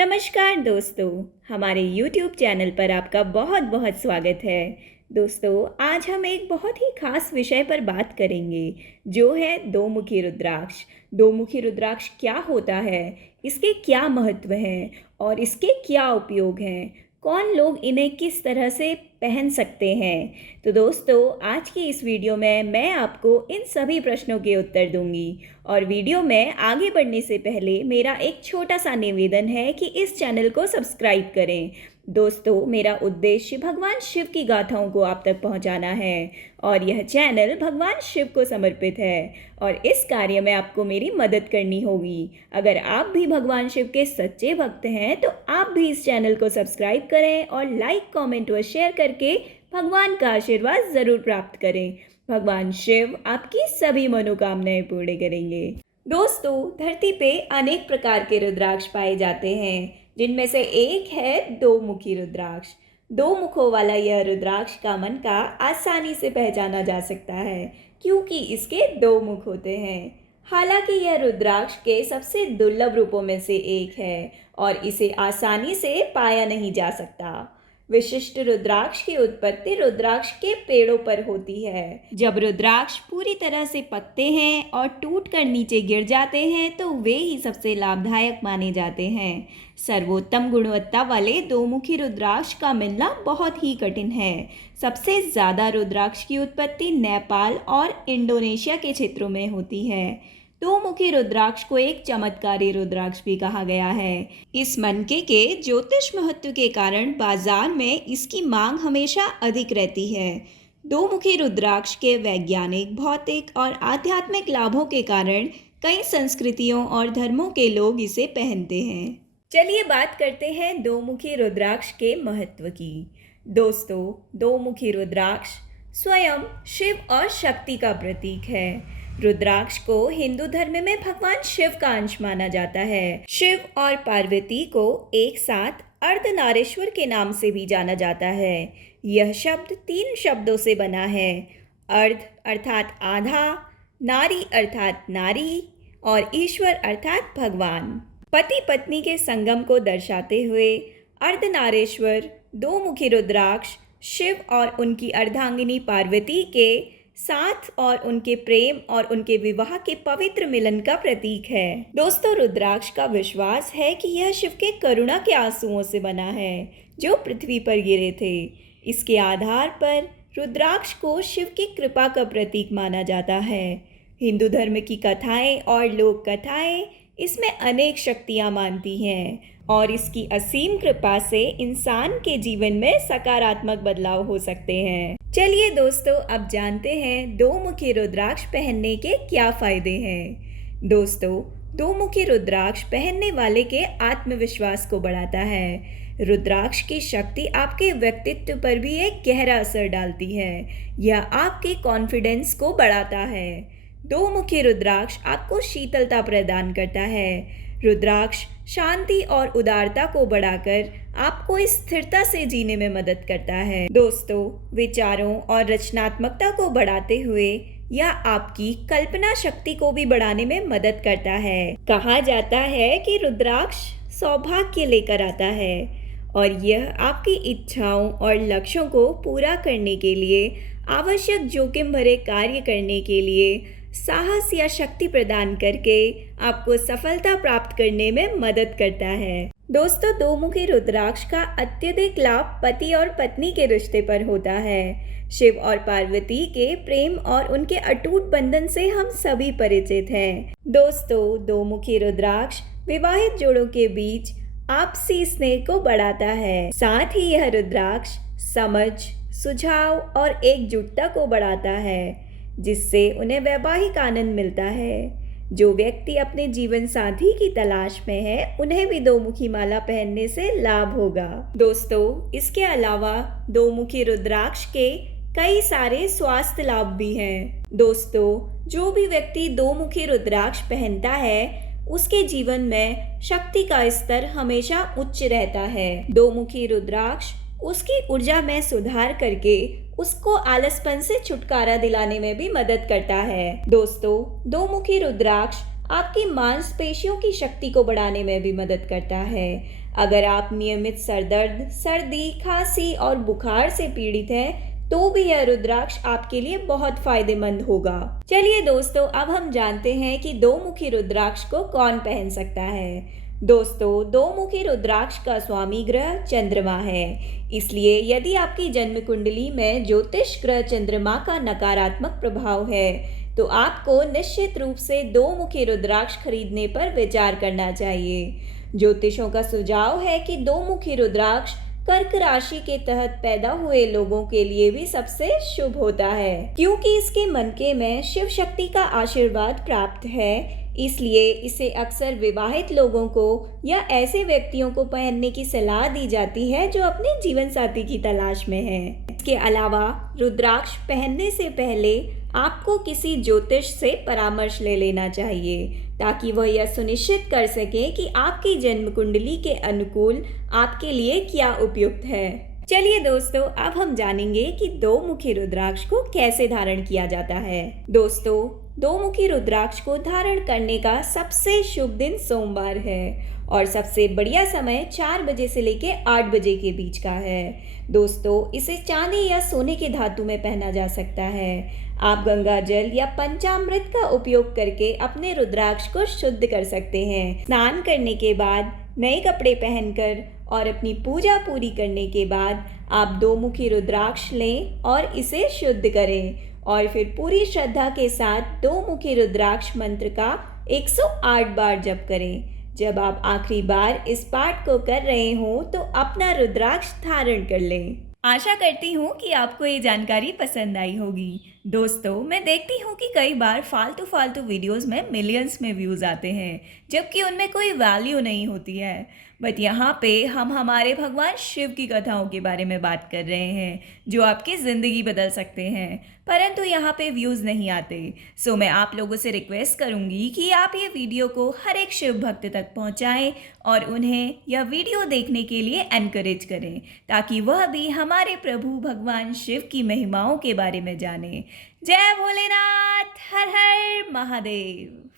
नमस्कार दोस्तों, हमारे YouTube चैनल पर आपका बहुत बहुत स्वागत है। दोस्तों, आज हम एक बहुत ही खास विषय पर बात करेंगे, जो है दो मुखी रुद्राक्ष। दो मुखी रुद्राक्ष क्या होता है, इसके क्या महत्व हैं और इसके क्या उपयोग हैं, कौन लोग इन्हें किस तरह से पहन सकते हैं। तो दोस्तों, आज की इस वीडियो में मैं आपको इन सभी प्रश्नों के उत्तर दूंगी। और वीडियो में आगे बढ़ने से पहले मेरा एक छोटा सा निवेदन है कि इस चैनल को सब्सक्राइब करें। दोस्तों, मेरा उद्देश्य भगवान शिव की गाथाओं को आप तक पहुंचाना है और यह चैनल भगवान शिव को समर्पित है और इस कार्य में आपको मेरी मदद करनी होगी। अगर आप भी भगवान शिव के सच्चे भक्त हैं तो आप भी इस चैनल को सब्सक्राइब करें और लाइक, कमेंट व शेयर करके भगवान का आशीर्वाद ज़रूर प्राप्त करें। भगवान शिव आपकी सभी मनोकामनाएं पूर्ण करेंगे। दोस्तों, धरती पे अनेक प्रकार के रुद्राक्ष पाए जाते हैं, जिनमें से एक है दो मुखी रुद्राक्ष। दो मुखों वाला यह रुद्राक्ष का मन का आसानी से पहचाना जा सकता है, क्योंकि इसके दो मुख होते हैं। हालांकि यह रुद्राक्ष के सबसे दुर्लभ रूपों में से एक है और इसे आसानी से पाया नहीं जा सकता। विशिष्ट रुद्राक्ष की उत्पत्ति रुद्राक्ष के पेड़ों पर होती है। जब रुद्राक्ष पूरी तरह से पकते हैं और टूटकर नीचे गिर जाते हैं तो वे ही सबसे लाभदायक माने जाते हैं। सर्वोत्तम गुणवत्ता वाले दो मुखी रुद्राक्ष का मिलना बहुत ही कठिन है। सबसे ज़्यादा रुद्राक्ष की उत्पत्ति नेपाल और इंडोनेशिया के क्षेत्रों में होती है। दो मुखी रुद्राक्ष को एक चमत्कारी रुद्राक्ष भी कहा गया है। इस मनके के ज्योतिष महत्व के कारण बाजार में इसकी मांग हमेशा अधिक रहती है। दो मुखी रुद्राक्ष के वैज्ञानिक, भौतिक और आध्यात्मिक लाभों के कारण कई संस्कृतियों और धर्मों के लोग इसे पहनते हैं। चलिए बात करते हैं दो मुखी रुद्राक्ष के महत्व की। दोस्तों, दो मुखी रुद्राक्ष स्वयं शिव और शक्ति का प्रतीक है। रुद्राक्ष को हिंदू धर्म में भगवान शिव का अंश माना जाता है। शिव और पार्वती को एक साथ अर्धनारीश्वर के नाम से भी जाना जाता है। यह शब्द 3 शब्दों से बना है। अर्ध अर्थात आधा, नारी अर्थात नारी और ईश्वर अर्थात भगवान। पति पत्नी के संगम को दर्शाते हुए अर्धनारीश्वर दो मुखी रुद्राक्ष शिव और उनकी अर्धांगिनी पार्वती के साथ और उनके प्रेम और उनके विवाह के पवित्र मिलन का प्रतीक है। दोस्तों, रुद्राक्ष का विश्वास है कि यह शिव के करुणा के आंसुओं से बना है, जो पृथ्वी पर गिरे थे। इसके आधार पर रुद्राक्ष को शिव की कृपा का प्रतीक माना जाता है। हिंदू धर्म की कथाएं और लोक कथाएं इसमें अनेक शक्तियां मानती हैं और इसकी असीम कृपा से इंसान के जीवन में सकारात्मक बदलाव हो सकते हैं। चलिए दोस्तों, अब जानते हैं दो मुखी रुद्राक्ष पहनने के क्या फायदे हैं। दोस्तों, दो मुखी रुद्राक्ष पहनने वाले के आत्मविश्वास को बढ़ाता है। रुद्राक्ष की शक्ति आपके व्यक्तित्व पर भी एक गहरा असर डालती है। यह आपके कॉन्फिडेंस को बढ़ाता है। दो मुखी रुद्राक्ष आपको शीतलता प्रदान करता है। रुद्राक्ष शांति और उदारता को बढ़ाकर आपको स्थिरता से जीने में मदद करता है। दोस्तों, विचारों और रचनात्मकता को बढ़ाते हुए यह आपकी कल्पना शक्ति को भी बढ़ाने में मदद करता है। कहा जाता है कि रुद्राक्ष सौभाग्य लेकर आता है और यह आपकी इच्छाओं और लक्ष्यों को पूरा करने के लिए आवश्यक जोखिम भरे कार्य करने के लिए साहस या शक्ति प्रदान करके आपको सफलता प्राप्त करने में मदद करता है। दोस्तों, दो मुखी रुद्राक्ष का अत्यधिक लाभ पति और पत्नी के रिश्ते पर होता है। शिव और पार्वती के प्रेम और उनके अटूट बंधन से हम सभी परिचित हैं। दोस्तों, दो मुखी रुद्राक्ष विवाहित जोड़ों के बीच आपसी स्नेह को बढ़ाता है। साथ ही यह रुद्राक्ष समझ, सुझाव और एकजुटता को बढ़ाता है, जिससे उन्हें वैवाहिक आनंद मिलता है। जो व्यक्ति अपने जीवन साथी की तलाश में है, उन्हें भी दो मुखी माला पहनने से लाभ होगा। दोस्तों, इसके अलावा दो मुखी रुद्राक्ष के कई सारे स्वास्थ्य लाभ भी हैं। दोस्तों, जो भी व्यक्ति दो मुखी रुद्राक्ष पहनता है, उसके जीवन में शक्ति का स्तर हमेशा उच्च रहता है। दो मुखी रुद्राक्ष उसकी ऊर्जा में सुधार करके उसको आलसपन से छुटकारा दिलाने में भी मदद करता है। दोस्तों, दो मुखी रुद्राक्ष आपकी मांसपेशियों की शक्ति को बढ़ाने में भी मदद करता है। अगर आप नियमित सरदर्द, सर्दी, खांसी और बुखार से पीड़ित हैं, तो भी यह रुद्राक्ष आपके लिए बहुत फायदेमंद होगा। चलिए दोस्तों, अब हम जानते हैं कि दो मुखी रुद्राक्ष को कौन पहन सकता है। दोस्तों, दो मुखी रुद्राक्ष का स्वामी ग्रह चंद्रमा है। इसलिए यदि आपकी जन्म कुंडली में ज्योतिष ग्रह चंद्रमा का नकारात्मक प्रभाव है, तो आपको निश्चित रूप से दो मुखी रुद्राक्ष खरीदने पर विचार करना चाहिए। ज्योतिषों का सुझाव है कि दो मुखी रुद्राक्ष कर्क राशि के तहत पैदा हुए लोगों के लिए भी सबसे शुभ होता है, क्योंकि इसके मनके में शिव शक्ति का आशीर्वाद प्राप्त है। इसलिए इसे अक्सर विवाहित लोगों को या ऐसे व्यक्तियों को पहनने की सलाह दी जाती है जो अपने जीवन साथी की तलाश में हैं। इसके अलावा रुद्राक्ष पहनने से पहले आपको किसी ज्योतिष से परामर्श ले लेना चाहिए, ताकि वह यह सुनिश्चित कर सके कि आपकी जन्म कुंडली के अनुकूल आपके लिए क्या उपयुक्त है। चलिए दोस्तों, अब हम जानेंगे कि दो मुखी रुद्राक्ष को कैसे धारण किया जाता है। दोस्तों, दो मुखी रुद्राक्ष को धारण करने का सबसे शुभ दिन सोमवार है और सबसे बढ़िया समय 4 बजे से लेके 8 बजे के बीच का है। दोस्तों, इसे चांदी या सोने के धातु में पहना जा सकता है। आप गंगा जल या पंचामृत का उपयोग करके अपने रुद्राक्ष को शुद्ध कर सकते हैं। स्नान करने के बाद नए कपड़े पहनकर और अपनी पूजा पूरी करने के बाद आप दो मुखी रुद्राक्ष लें और इसे शुद्ध करें और फिर पूरी श्रद्धा के साथ दो मुखी रुद्राक्ष मंत्र का 108 बार जप करें। जब आप आखिरी बार इस पाठ को कर रहे हों तो अपना रुद्राक्ष धारण कर लें। आशा करती हूँ कि आपको ये जानकारी पसंद आई होगी। दोस्तों, मैं देखती हूँ कि कई बार फालतू वीडियोस में मिलियंस में व्यूज़ आते हैं, जबकि उनमें कोई वैल्यू नहीं होती है। बट यहाँ पे हम हमारे भगवान शिव की कथाओं के बारे में बात कर रहे हैं, जो आपकी ज़िंदगी बदल सकते हैं, परंतु यहाँ पे व्यूज़ नहीं आते। सो मैं आप लोगों से रिक्वेस्ट करूँगी कि आप ये वीडियो को हर एक शिव भक्त तक पहुँचाएँ और उन्हें यह वीडियो देखने के लिए एनकरेज करें, ताकि वह भी हमारे प्रभु भगवान शिव की महिमाओं के बारे में जाने। जय भोलेनाथ, हर हर महादेव।